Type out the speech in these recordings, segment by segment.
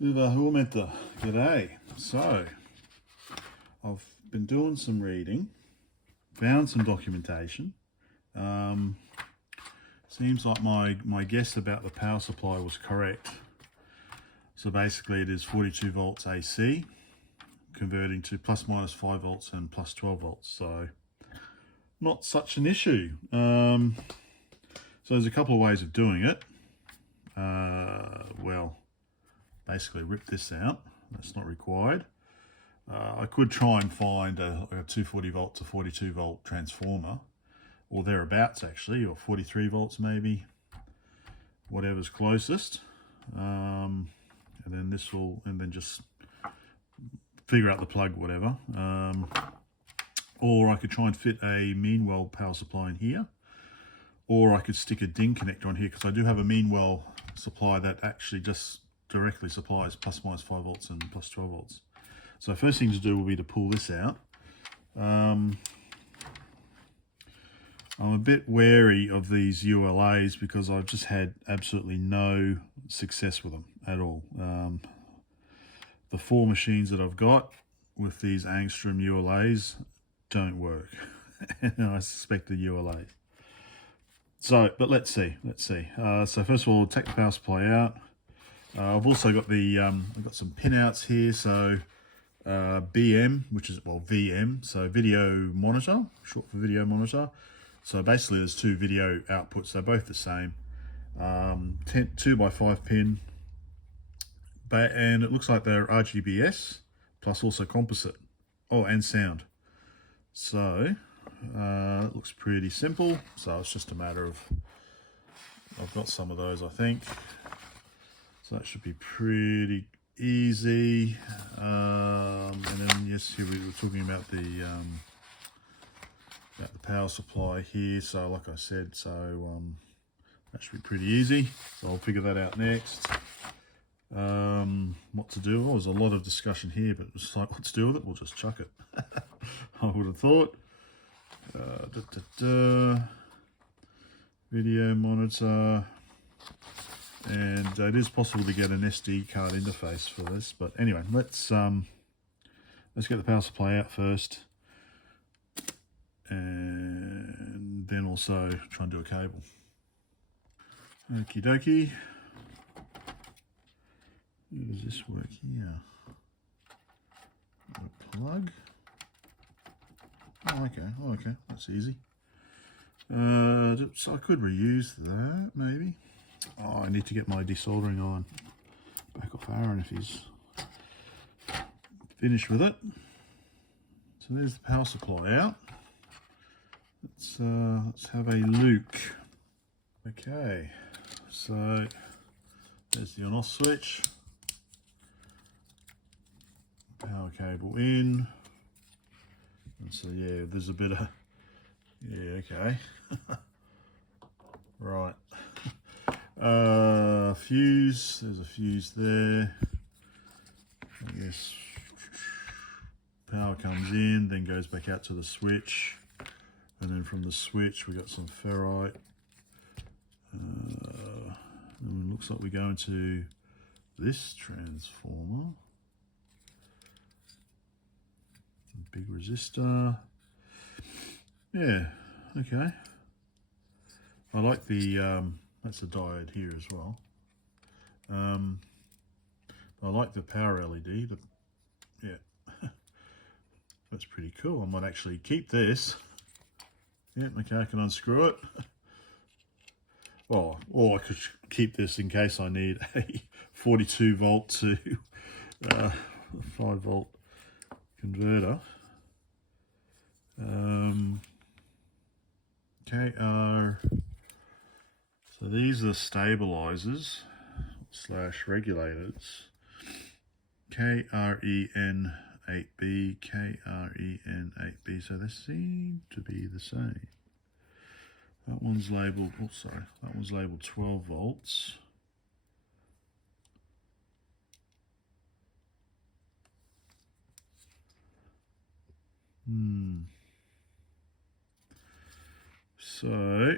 Hyvää huomenta. G'day. So, I've been doing some reading, found some documentation. Seems like my guess about the power supply was correct. So basically it is 42 volts AC, converting to plus minus 5 volts and plus 12 volts. So not such an issue. So there's a couple of ways of doing it. Well, basically rip this out. That's not required. I could try and find a 240 volt to 42 volt transformer, or thereabouts actually, or 43 volts maybe, whatever's closest. And then this will, and then just figure out the plug, whatever. Or I could try and fit a Mean Well power supply in here, or I could stick a DIN connector on here, because I do have a Mean Well supply that actually just directly supplies plus minus 5 volts and plus 12 volts. So first thing to do will be to pull this out. I'm a bit wary of these ULAs because I've just had absolutely no success with them at all. The 4 machines that I've got with these angstrom ULAs don't work. And I suspect the ULA. So, but let's see. So first of all, we'll take the power supply out. I've also got the I've got some pinouts here. So BM, which is, well, VM, so video monitor, short for video monitor. So basically there's 2 video outputs. They're both the same. 2x5 pin, and it looks like they're RGBS plus also composite. Oh, and sound. So it looks pretty simple. So it's just a matter of, I've got some of those, I think. So that should be pretty easy. And then yes, here we were talking about the power supply here. So like I said, so that should be pretty easy. So I'll figure that out next. What to do? Well, there's a lot of discussion here, but it's like, what to do with it? We'll just chuck it. I would have thought. Video monitor. And it is possible to get an SD card interface for this, but anyway, let's get the power supply out first, and then also try and do a cable. Okie dokie. How does this work here? A plug. Oh, okay, that's easy. So I could reuse that maybe. Oh, I need to get my desoldering iron back off Aaron if he's finished with it. So there's the power supply out. Let's have a look. Okay, so there's the on-off switch. Power cable in. And so yeah, there's a bit of, yeah, okay. Right. Fuse, there's a fuse there. I guess power comes in, then goes back out to the switch, and then from the switch we got some ferrite. And it looks like we go into this transformer. Big resistor. Yeah, okay. I like the that's a diode here as well. I like the power LED. Yeah, that's pretty cool. I might actually keep this. Yeah, okay, I can unscrew it. Oh, or I could keep this in case I need a 42 volt to 5 volt converter. KR. So these are stabilizers / regulators. KREN8B, KREN8B. So they seem to be the same. That one's labeled, oh sorry, that one's labeled 12 volts. So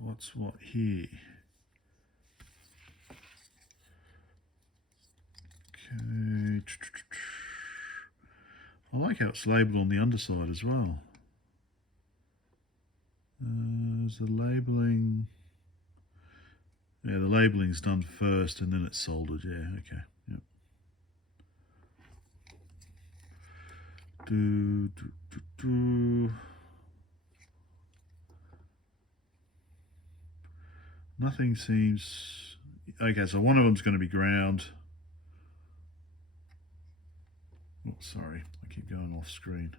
what's what here? Okay. I like how it's labelled on the underside as well. Is the labelling... Yeah, the labelling's done first and then it's soldered. Yeah, okay. Yep. Nothing seems... Okay, so one of them's going to be ground. Oh, sorry, I keep going off screen.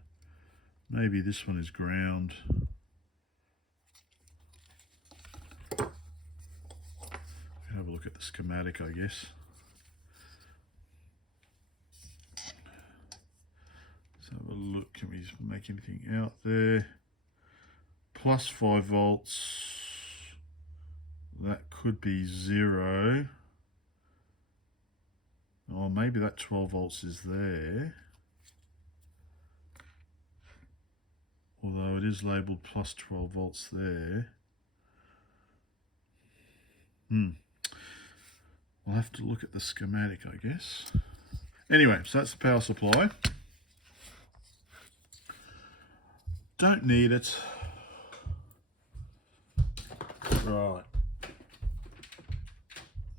Maybe this one is ground. Have a look at the schematic, I guess. Let's have a look. Can we make anything out there? Plus 5 volts. That could be 0. Or maybe that 12 volts is there. Although it is labelled plus 12 volts there. I'll have to look at the schematic, I guess. Anyway, so that's the power supply. Don't need it. Right.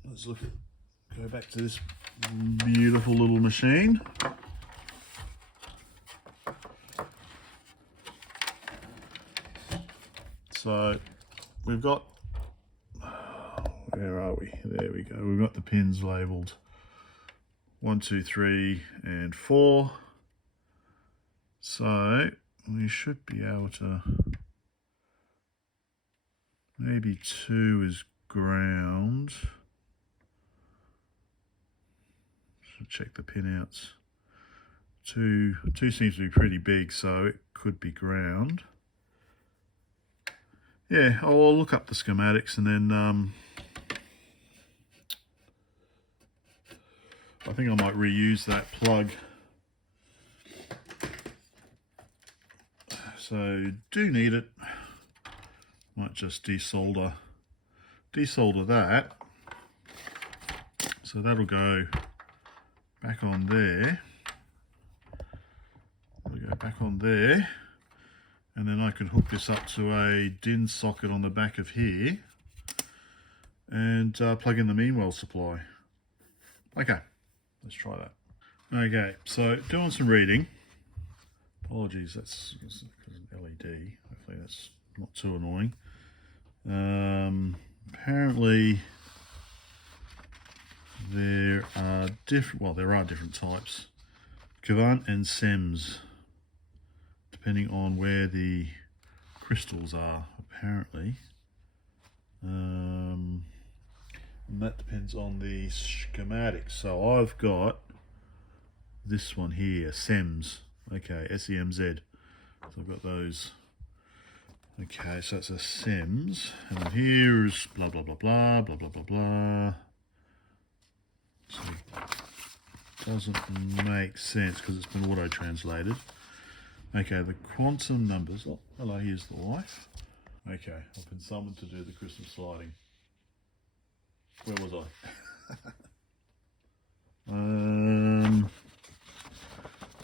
Let's look at, go back to this beautiful little machine. So we've got, where are we? There we go. We've got the pins labelled 1, 2, 3, and 4. So we should be able to, maybe 2 is ground. Should check the pinouts. 2 seems to be pretty big, so it could be ground. Yeah, I'll look up the schematics and then I think I might reuse that plug. So do need it. Might just desolder that. So that'll go back on there. That'll go back on there. And then I can hook this up to a DIN socket on the back of here and plug in the Mean Well supply. Okay, let's try that. Okay, so doing some reading. Apologies, that's because an LED. Hopefully that's not too annoying. Apparently there are different types. Cavant and SEMS, depending on where the crystals are, apparently. And that depends on the schematic. So I've got this one here, SEMS. Okay, SEMZ. So I've got those. Okay, so it's a SEMS. And then here's blah, blah, blah, blah, blah, blah, blah, blah. So it doesn't make sense because it's been auto-translated. Okay, the quantum numbers. Oh, hello, here's the wife. Okay, I've been summoned to do the Christmas sliding. Where was I?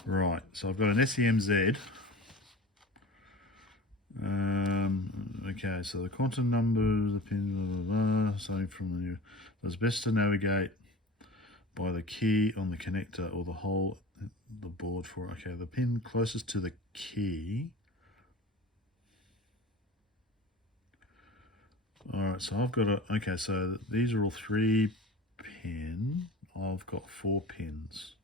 Right, so I've got an SEMZ. Okay, so the quantum number, the pin, blah, blah, blah, something from the new. It's best to navigate by the key on the connector or the hole, the board for, okay, the pin closest to the key. Alright, so I've got a, okay, so these are all 3 pin. I've got 4 pins.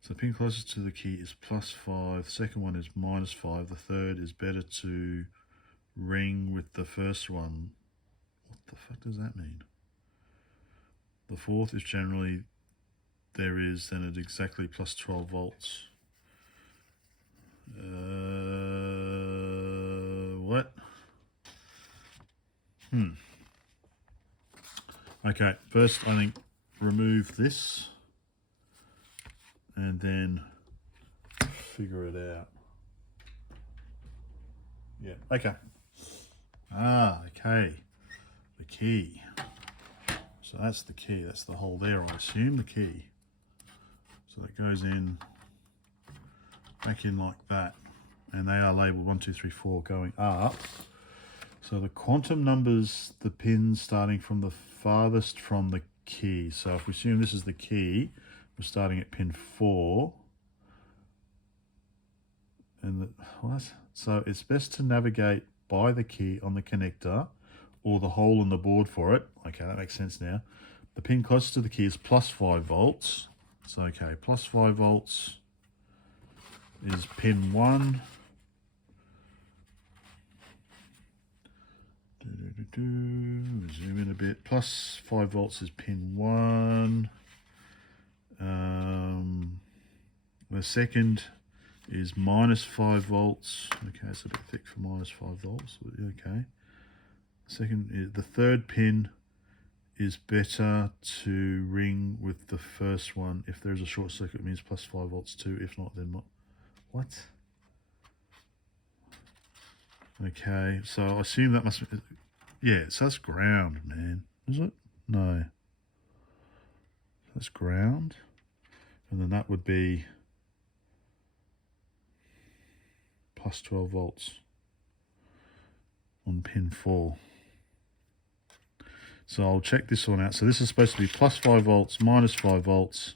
So the pin closest to the key is +5, the second one is -5, the third is better to ring with the first one. What the fuck does that mean? The fourth is generally there is, then it's exactly +12 volts. What? Okay, first I think remove this and then figure it out. Yeah, okay. Okay, the key. So that's the key, that's the hole there, I assume, the key. So that goes in, back in like that. And they are labelled 1, 2, 3, 4 going up. So the quantum numbers, the pins starting from the farthest from the key. So if we assume this is the key, we're starting at pin 4. And what? So it's best to navigate by the key on the connector or the hole in the board for it. Okay, that makes sense now. The pin closest to the key is plus 5 volts. So okay, plus 5 volts is pin 1. Zoom in a bit. Plus 5 volts is pin 1. The second is minus 5 volts. Okay, it's a bit thick for minus 5 volts. But okay. Second is the third pin is better to ring with the first one. If there's a short circuit, it means plus 5 volts too. If not, then what? Okay, so I assume that must be, yeah, so that's ground, man. Is it? No. That's ground. And then that would be plus 12 volts on pin 4. So I'll check this one out. So this is supposed to be plus 5 volts, minus 5 volts,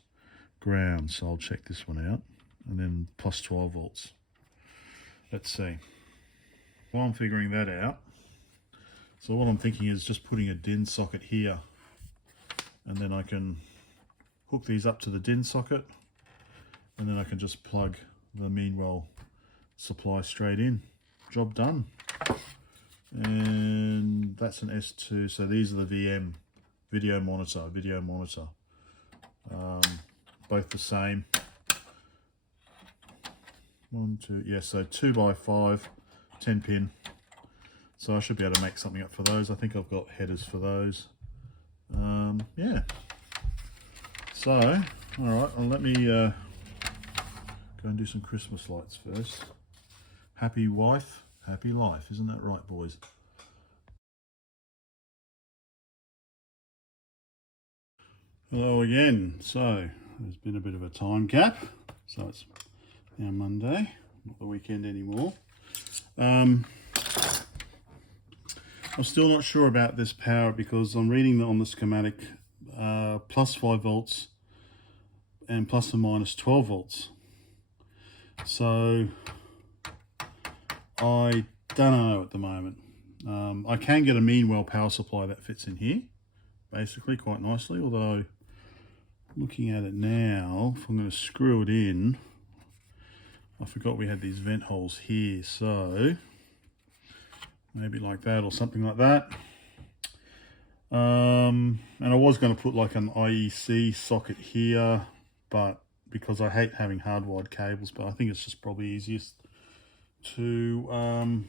ground. So I'll check this one out. And then plus 12 volts. Let's see. While I'm figuring that out, so what I'm thinking is just putting a DIN socket here, and then I can hook these up to the DIN socket, and then I can just plug the Mean Well supply straight in. Job done. And that's an S2, so these are the VM, video monitor. Both the same. 1, 2, yeah, so 2x5, 10 pin. So I should be able to make something up for those. I think I've got headers for those. Yeah. So, all right, well, let me go and do some Christmas lights first. Happy wife, happy life. Isn't that right, boys? Hello again. So, there's been a bit of a time gap. So it's now Monday, not the weekend anymore. I'm still not sure about this power because I'm reading on the schematic plus 5 volts and plus and minus 12 volts. So I don't know at the moment. I can get a Mean Well power supply that fits in here, basically quite nicely, although looking at it now, if I'm going to screw it in, I forgot we had these vent holes here, so maybe like that or something like that. And I was going to put like an IEC socket here, but because I hate having hardwired cables, but I think it's just probably easiest to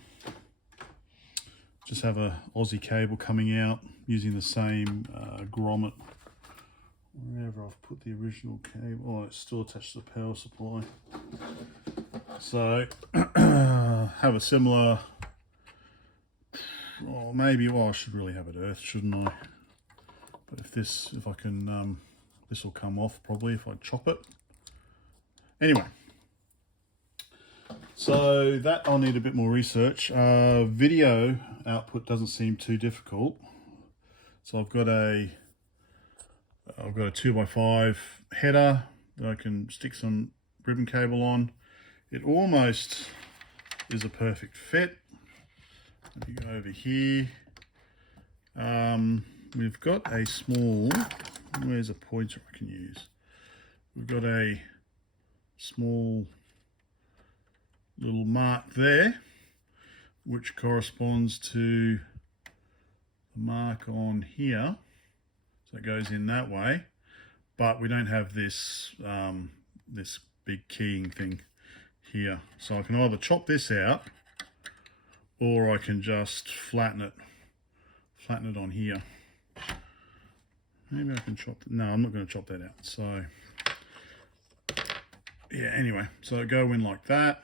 just have a Aussie cable coming out using the same grommet. Wherever I've put the original cable, oh, it's still attached to the power supply. So have a similar, or maybe, well, I should really have it earthed, shouldn't I? But if I can, this will come off probably if I chop it. Anyway, so that I'll need a bit more research. Video output doesn't seem too difficult. So I've got a 2x5 header that I can stick some ribbon cable on. It almost is a perfect fit. Let me go over here. We've got a small, where's a pointer I can use? We've got a small little mark there, which corresponds to the mark on here. So it goes in that way, but we don't have this this big keying thing here. So I can either chop this out, or I can just flatten it on here. Maybe I can chop it. No, I'm not going to chop that out. So yeah, anyway, so go in like that.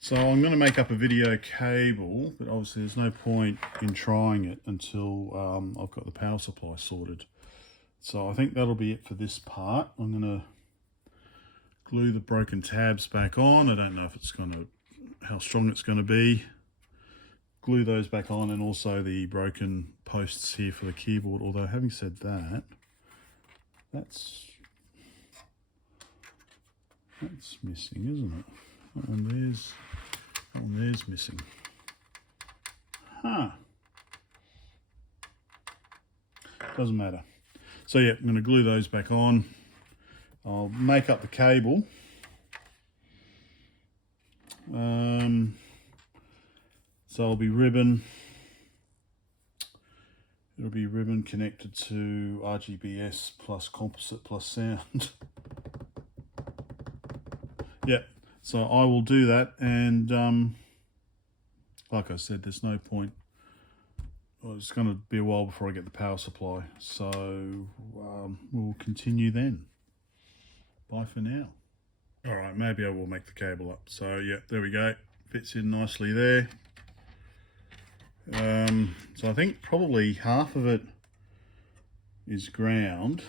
So I'm going to make up a video cable, but obviously there's no point in trying it until I've got the power supply sorted. So I think that'll be it for this part. I'm going to glue the broken tabs back on. I don't know if it's going to, how strong it's going to be. Glue those back on, and also the broken posts here for the keyboard. Although having said that, that's missing, isn't it? That one there's missing. Huh. Doesn't matter. So yeah, I'm going to glue those back on. I'll make up the cable. So it'll be ribbon. It'll be ribbon connected to RGBS plus composite plus sound. Yeah, so I will do that, and like I said, there's no point. Well, it's going to be a while before I get the power supply, so we'll continue then. Bye for now. All right, maybe I will make the cable up. So yeah, there we go. Fits in nicely there. So I think probably half of it is ground,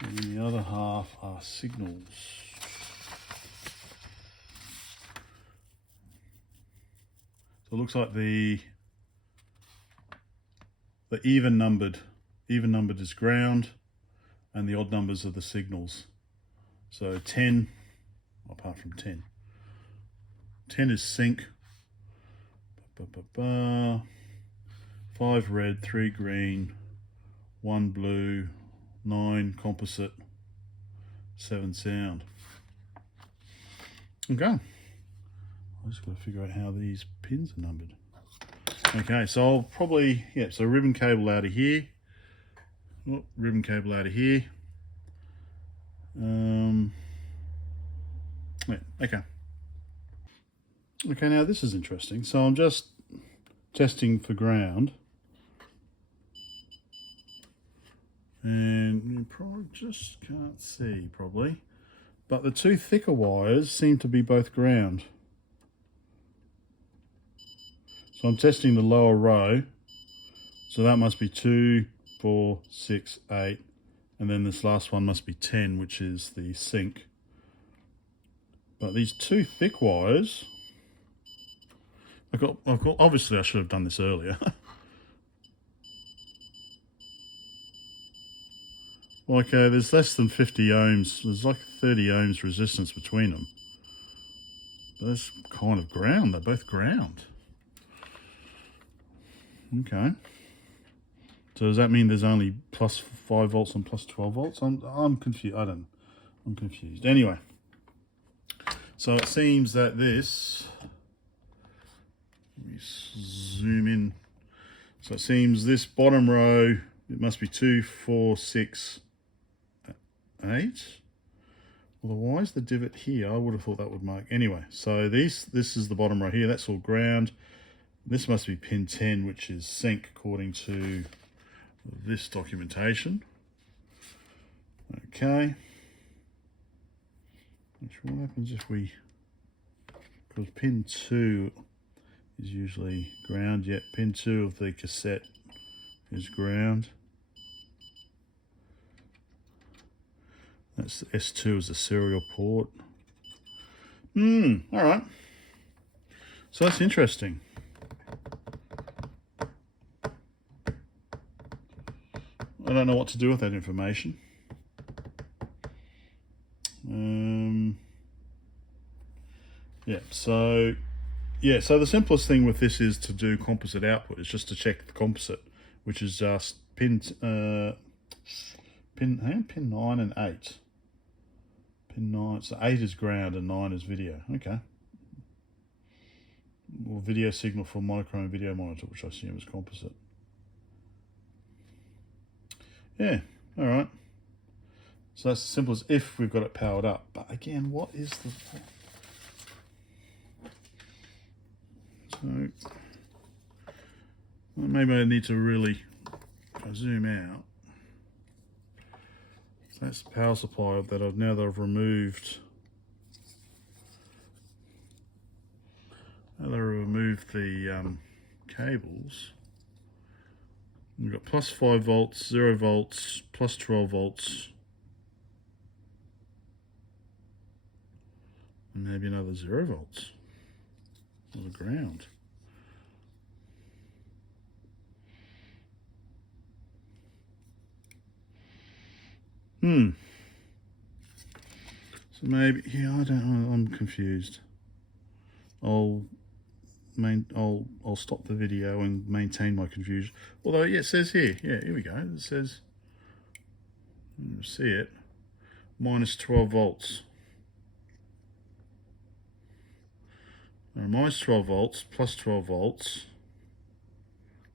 and the other half are signals. So it looks like the even numbered is ground, and the odd numbers are the signals. So 10, apart from 10 is sync. 5 red, 3 green, 1 blue, 9 composite, 7 sound. Okay, I just got to figure out how these pins are numbered. Okay, so I'll probably, yeah, so ribbon cable out of here. Oh, ribbon cable out of here. Yeah, okay. Okay, now this is interesting. So I'm just testing for ground. And you probably just can't see, probably. But the two thicker wires seem to be both ground. So I'm testing the lower row. So that must be 2, 4, 6, 8. And then this last one must be 10, which is the sync. But these two thick wires, I've got, obviously I should have done this earlier. Like there's less than 50 ohms, there's like 30 ohms resistance between them. But that's kind of ground, they're both ground. Okay. So does that mean there's only plus 5 volts and plus 12 volts? I'm confused. I'm confused. Anyway, so it seems that this, let me zoom in. So it seems this bottom row, it must be 2, 4, 6, 8. Well, why is the divot here? I would have thought that would mark. Anyway, so this is the bottom row here. That's all ground. This must be pin 10, which is sync according to this documentation. Okay. What happens if we, because pin 2 is usually ground, yet pin 2 of the cassette is ground. That's S2 is the serial port. All right. So that's interesting. I don't know what to do with that information. So the simplest thing with this is to do composite output. It's just to check the composite, which is just pin 9 and 8. Pin 9, so 8 is ground and 9 is video. Okay. Or video signal for monochrome video monitor, which I assume is composite. Yeah, all right. So that's as simple as if we've got it powered up. But again, what is the... So maybe I need to really, if I zoom out. So that's the power supply that I've removed Now that I remove the cables, we've got plus 5 volts, 0 volts, plus 12 volts, and maybe another 0 volts on the ground. So maybe, yeah, I don't know, I'm confused. I'll stop the video and maintain my confusion. Although, yeah, it says here, yeah, here we go. It says, you see it, minus 12 volts. Minus 12 volts, plus 12 volts,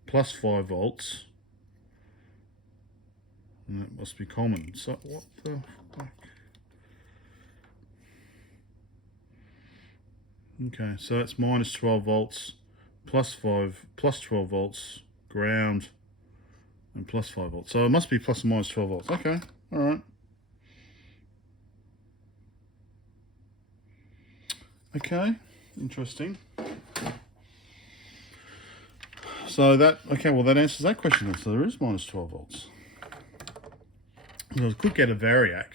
plus 5 volts. And that must be common. So what the fuck? Okay, so that's minus 12 volts, plus 12 volts, ground, and plus 5 volts. So it must be plus or minus 12 volts. Okay, all right. Okay, interesting. So that, okay, well that answers that question then. So there is minus 12 volts. So I could get a variac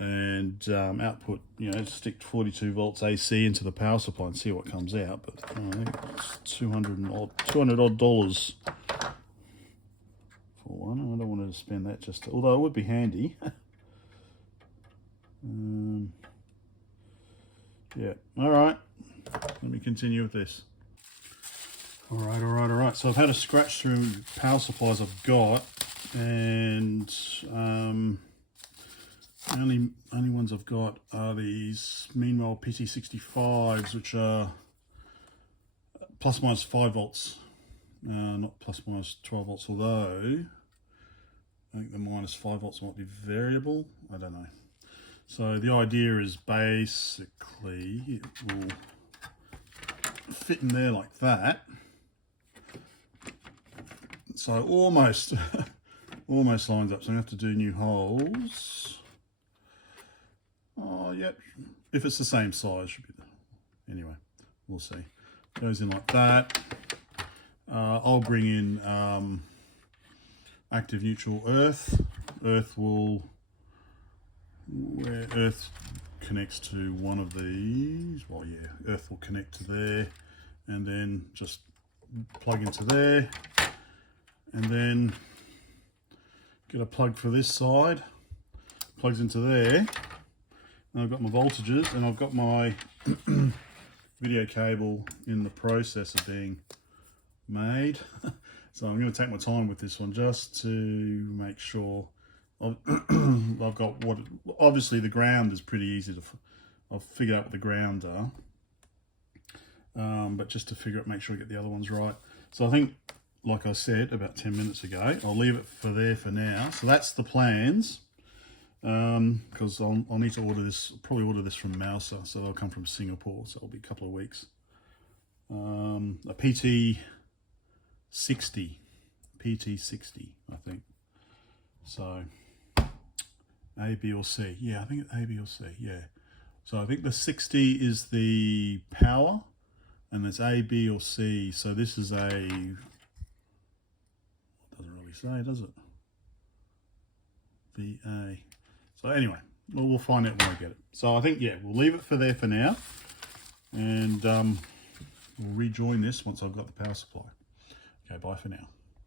and output, you know, stick 42 volts AC into the power supply and see what comes out. But I think it's $200 odd dollars for one. I don't want to spend that just, although it would be handy. Yeah, all right. Let me continue with this. All right. So I've had a scratch through power supplies I've got, and only ones I've got are these Mean Well RPT-60Bs, which are plus minus 5 volts, not plus minus 12 volts, although I think the minus 5 volts might be variable. I don't know. So the idea is basically it will fit in there like that. So almost lines up. So I have to do new holes. Oh, yep. If it's the same size, should be there. Anyway, we'll see. Goes in like that. I'll bring in active neutral earth. Where earth connects to one of these, well, yeah, earth will connect to there, and then just plug into there, and then get a plug for this side, plugs into there, and I've got my voltages, and I've got my video cable in the process of being made. So I'm going to take my time with this one just to make sure I've got what, obviously the ground is pretty easy to, I've figured out what the ground are, but just to figure out, make sure I get the other ones right. So I think, like I said about 10 minutes ago, I'll leave it for there for now. So that's the plans, because I'll need to order this, probably order this from Mouser, so they'll come from Singapore, so it'll be a couple of weeks. A PT-60, I think. So A, B, or C. Yeah, I think it's A, B, or C. Yeah. So I think the 60 is the power, and there's A, B, or C. So this is a, doesn't really say, does it? VA. So anyway, we'll find out when I get it. So I think, yeah, we'll leave it for there for now, and we'll rejoin this once I've got the power supply. Okay, bye for now.